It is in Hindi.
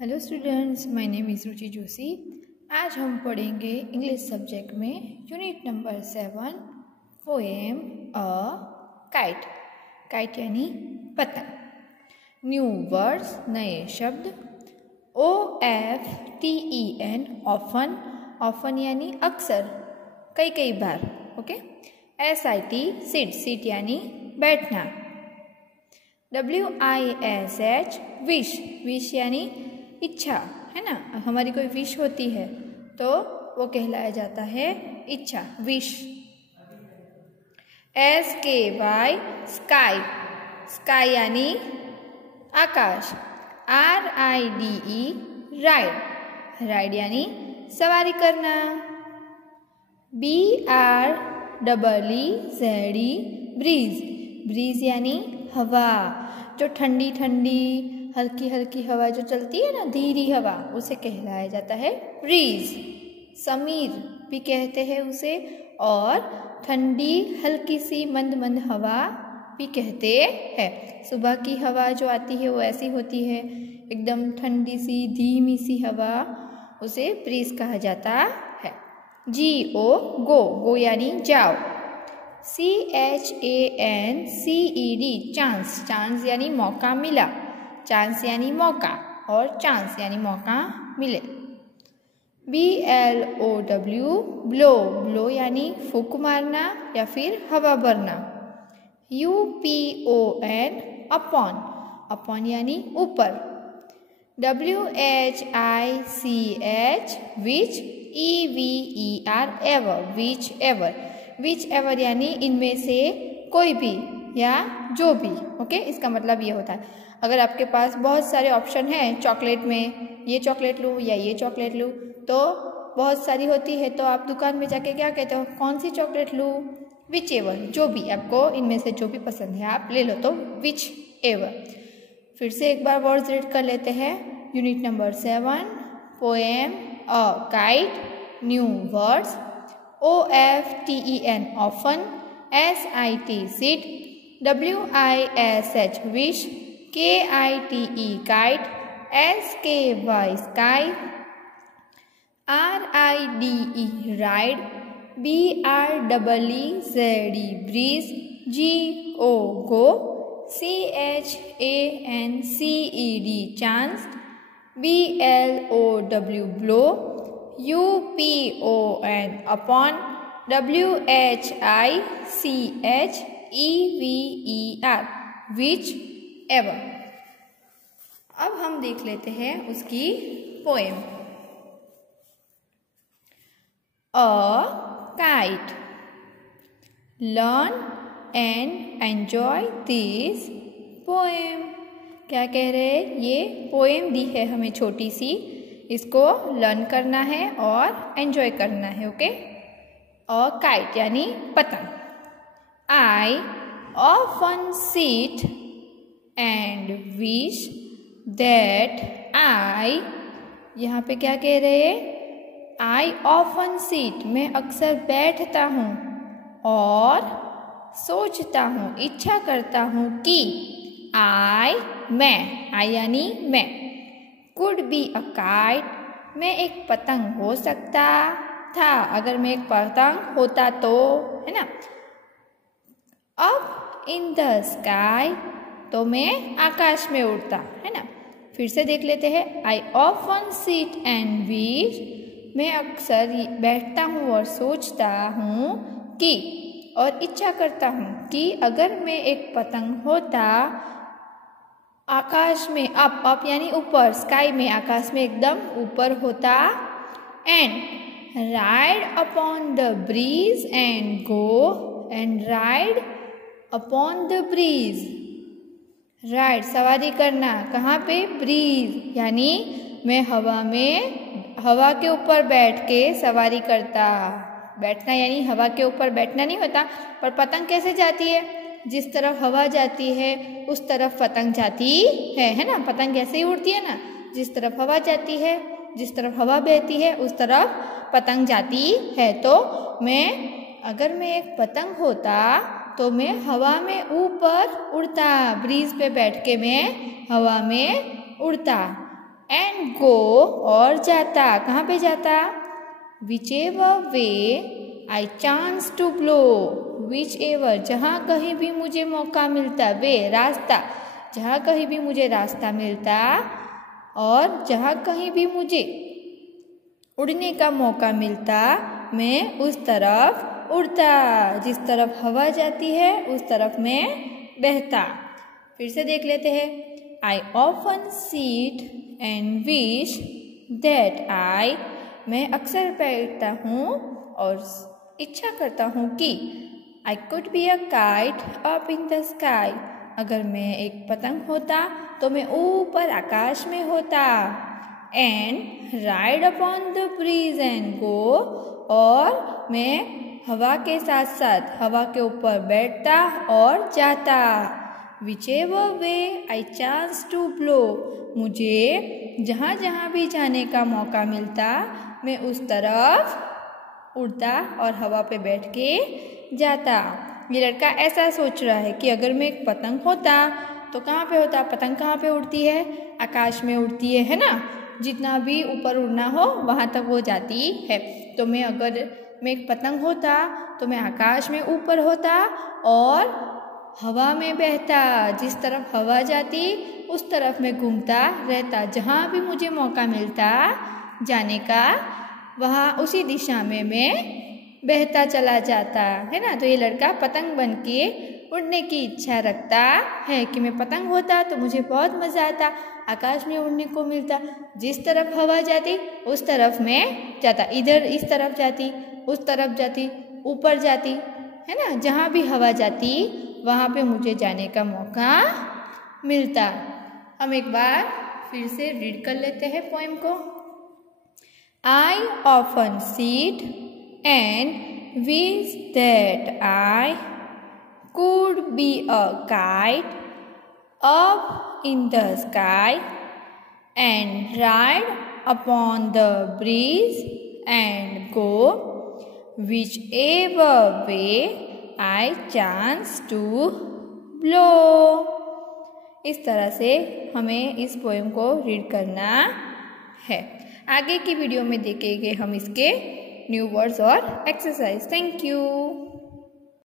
Hello students, my name is Ruchi Joshi. आज हम पढ़ेंगे इंग्लिश सब्जेक्ट में unit number 7 poem a kite. Kite यानी पतंग। न्यू वर्ड्स, नए शब्द। OFTEN ऑफन, ऑफन यानी अक्सर, कई कई बार। ओके। SIT सिट, सिट यानी बैठना। WISH विश, विश यानी इच्छा, है ना। हमारी कोई विश होती है तो वो कहलाया जाता है इच्छा, विश। SKY स्काई, स्काई यानी आकाश। RIDE राइड, राइड यानी सवारी करना। BREEZE ब्रीज, ब्रीज यानी हवा, जो ठंडी ठंडी हल्की हल्की हवा जो चलती है ना, धीरी हवा, उसे कहलाया जाता है ब्रीज। समीर भी कहते हैं उसे, और ठंडी हल्की सी मंद मंद हवा भी कहते हैं। सुबह की हवा जो आती है वो ऐसी होती है, एकदम ठंडी सी धीमी सी हवा, उसे ब्रीज कहा जाता है। GO गो, गो यानी जाओ। CHANCED चांस, चांस यानी मौका मिला, चांस यानी मौका, और चांस यानी मौका मिले। BLOW ब्लो, ब्लो यानी फूंक मारना या फिर हवा भरना। UPON अपॉन, अपॉन यानी ऊपर। WHICH which, EVER ever, which ever, which ever यानी इनमें से कोई भी या जो भी। ओके, इसका मतलब ये होता है, अगर आपके पास बहुत सारे ऑप्शन हैं चॉकलेट में, ये चॉकलेट लूँ या ये चॉकलेट लूँ, तो बहुत सारी होती है, तो आप दुकान में जाके क्या कहते हो, कौन सी चॉकलेट लूँ? विच एवर, जो भी आपको इनमें से जो भी पसंद है आप ले लो, तो विच एवर। फिर से एक बार वर्ड्स रीड कर लेते हैं। Unit number 7 poem a kite. New words. OFTEN often, SIT seat, WISH wish, KITE kite, SKY sky, RIDE ride, BREEZE bridge, GO go, CHANCED chance, BLOW blow, UPON upon, WHICH EVER which ever. अब हम देख लेते हैं उसकी poem. A kite. Learn and enjoy this poem. क्या कह रहे हैं? ये पोएम दी है हमें छोटी सी, इसको लर्न करना है और एंजॉय करना है। ओके। अ काइट यानी पतंग। I often sit and wish that I, यहाँ पे क्या कह रहे हैं? I often sit, मैं अक्सर बैठता हूँ और सोचता हूँ, इच्छा करता हूँ कि I, मैं, I यानी मैं, could be a kite, मैं एक पतंग हो सकता था, अगर मैं एक पतंग होता तो, है ना। अब इन द स्काई, तो मैं आकाश में उड़ता, है ना। फिर से देख लेते हैं। I often sit and wish, मैं अक्सर बैठता हूँ और सोचता हूँ कि, और इच्छा करता हूँ कि अगर मैं एक पतंग होता आकाश में, अप यानी ऊपर, स्काई में, आकाश में एकदम ऊपर होता। And ride upon the breeze and go, and ride upon the breeze, ride सवारी करना, कहाँ पे? ब्रीज यानी मैं हवा में, हवा के ऊपर बैठ के सवारी करता। बैठना यानी हवा के ऊपर बैठना नहीं होता, पर पतंग कैसे जाती है? जिस तरफ हवा जाती है उस तरफ पतंग जाती है ना। पतंग ऐसे ही उड़ती है ना, जिस तरफ हवा जाती है, जिस तरफ हवा बहती है उस तरफ पतंग जाती है। तो मैं, अगर मैं एक पतंग होता तो मैं हवा में ऊपर उड़ता, ब्रीज पे बैठ के मैं हवा में उड़ता। एंड गो और जाता, कहाँ पे जाता? Which ever way I chance to blow, which ever जहाँ कहीं भी मुझे मौका मिलता, वे रास्ता जहाँ कहीं भी मुझे रास्ता मिलता, और जहाँ कहीं भी मुझे उड़ने का मौका मिलता मैं उस तरफ उड़ता, जिस तरफ हवा जाती है उस तरफ मैं बहता। फिर से देख लेते हैं। I often seat and wish that I, मैं अक्सर बैठता हूँ और इच्छा करता हूँ कि I could be a kite up in the sky, अगर मैं एक पतंग होता तो मैं ऊपर आकाश में होता। And ride upon the breeze and go, और मैं हवा के साथ साथ हवा के ऊपर बैठता और जाता। Which ever way I chance to blow, मुझे जहाँ जहाँ भी जाने का मौका मिलता मैं उस तरफ उड़ता और हवा पे बैठ के जाता। ये लड़का ऐसा सोच रहा है कि अगर मैं एक पतंग होता तो कहाँ पे होता? पतंग कहाँ पे उड़ती है? आकाश में उड़ती है ना? जितना भी ऊपर उड़ना हो वहाँ तक वो जाती है। तो अगर मैं एक पतंग होता तो मैं आकाश में ऊपर होता और हवा में बहता, जिस तरफ हवा जाती उस तरफ मैं घूमता रहता, जहाँ भी मुझे मौका मिलता जाने का वहाँ उसी दिशा में मैं बहता चला जाता है ना। तो ये लड़का पतंग बन के उड़ने की इच्छा रखता है कि मैं पतंग होता तो मुझे बहुत मज़ा आता, आकाश में उड़ने को मिलता, जिस तरफ हवा जाती उस तरफ मैं जाता, इधर इस तरफ जाती उस तरफ जाती ऊपर जाती है ना, जहाँ भी हवा जाती वहाँ पे मुझे जाने का मौका मिलता। हम एक बार फिर से रीड कर लेते हैं पोएम को। I often seat and wish that I could be a kite up in the sky and ride upon the breeze and go whichever way I chance to blow। इस तरह से हमें इस पोएम को रीड करना है। आगे की वीडियो में देखेंगे हम इसके न्यू वर्ड्स और एक्सरसाइज। Thank you.